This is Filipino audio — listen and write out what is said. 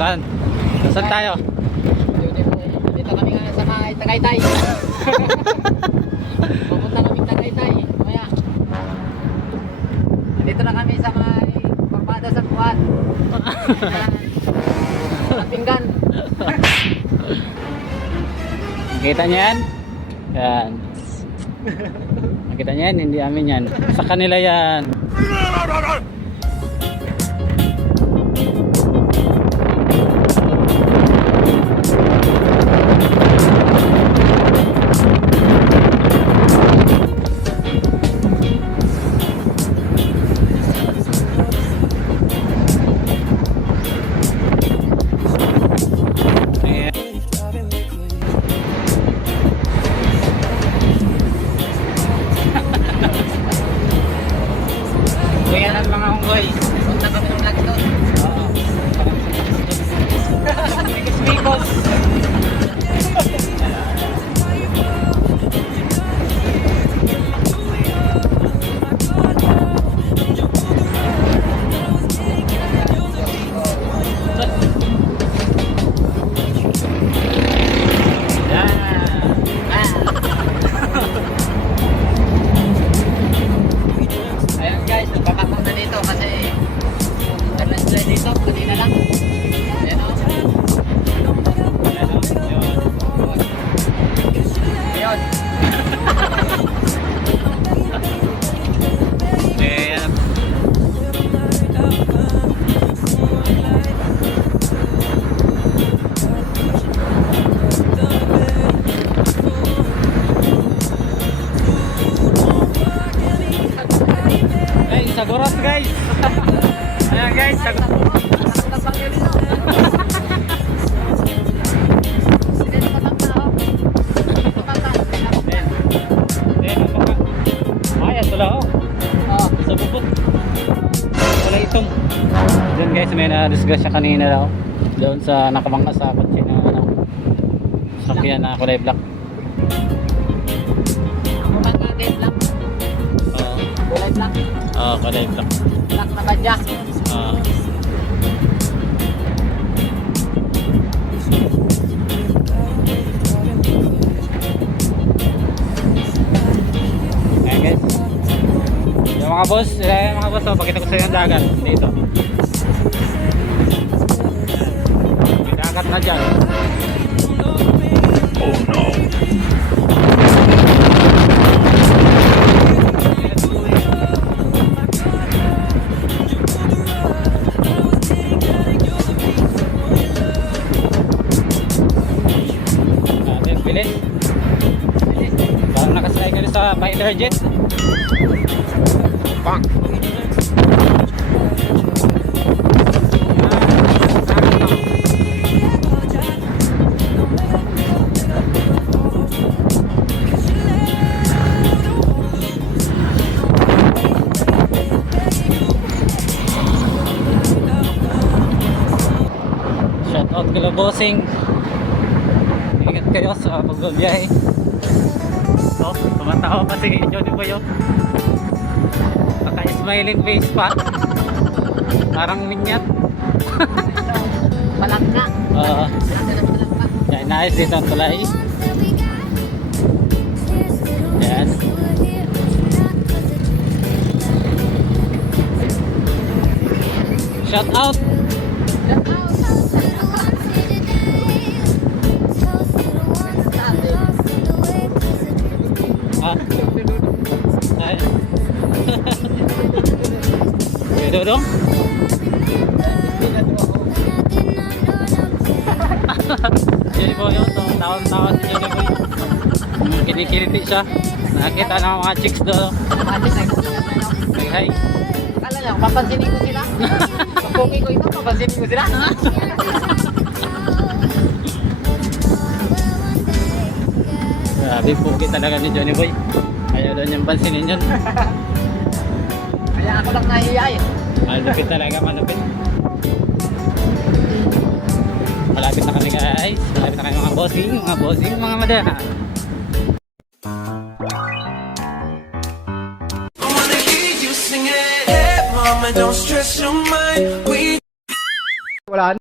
Saan? Saan tayo? Dito kami nga sa Tagaytay. Pupunta kami Tagaytay. Maya. Dito na kami sa may Barbada sa Buwan. Sa Pinggan. Nakita niyo yan? Yan. Nakita niyo yan? Hindi amin yan. Sa kanila yan. Kuya ng mga unggoy. Punta kami ng lagi doon. Oo. Speakers. Ayun guys, nagpapakong na dito kasi naglanslide dito kanina lang. Ayan o. Ayun. Ayan. Ay, saguros guys. Ayan guys, saguros. Ay, ito lang sa bubot. Wala itong. Doon guys, may na-disgrasya kanina daw. Doon sa nakabangka sa kotse na ano. Sakyan na kulay black. Oo. Kulay black. Oo, kulay black. Black na badya. Oo. Ayan guys. Yung mga boss, pakita ko sa inyo ang dagat dito. May dagat na dyan. Oh no! Bilis. Parang nakasakay ka rin sa fighter jet. Bang! Shout out kila bossing. Ingat kayo sa pagbabiyahe. So, tumatawa pa si Johnny Boy. Naka-smiling face pa. Parang minyat. Palangka. Oo. Yan, nice dito ang tulay. Yan. Shout out. Ah. Ay. Dito dong. Johnny Boy yun, tawang-tawa si Johnny Boy. Kinikiriti siya. Nakakita ng mga chicks doon. Hi. Kala niya, papansinin ko sila. Pag-pogi ko ito, papansinin ko sila. Grabe pogi talaga ni Johnny Boy. Ayaw daw niyang pansinin yun. Kaya ako lang nahiya eh. Malupit talaga, malupit. Malapit na kami guys. Malapit na kami mga bossing, mga madara. Mama, don't stress your mind. Wala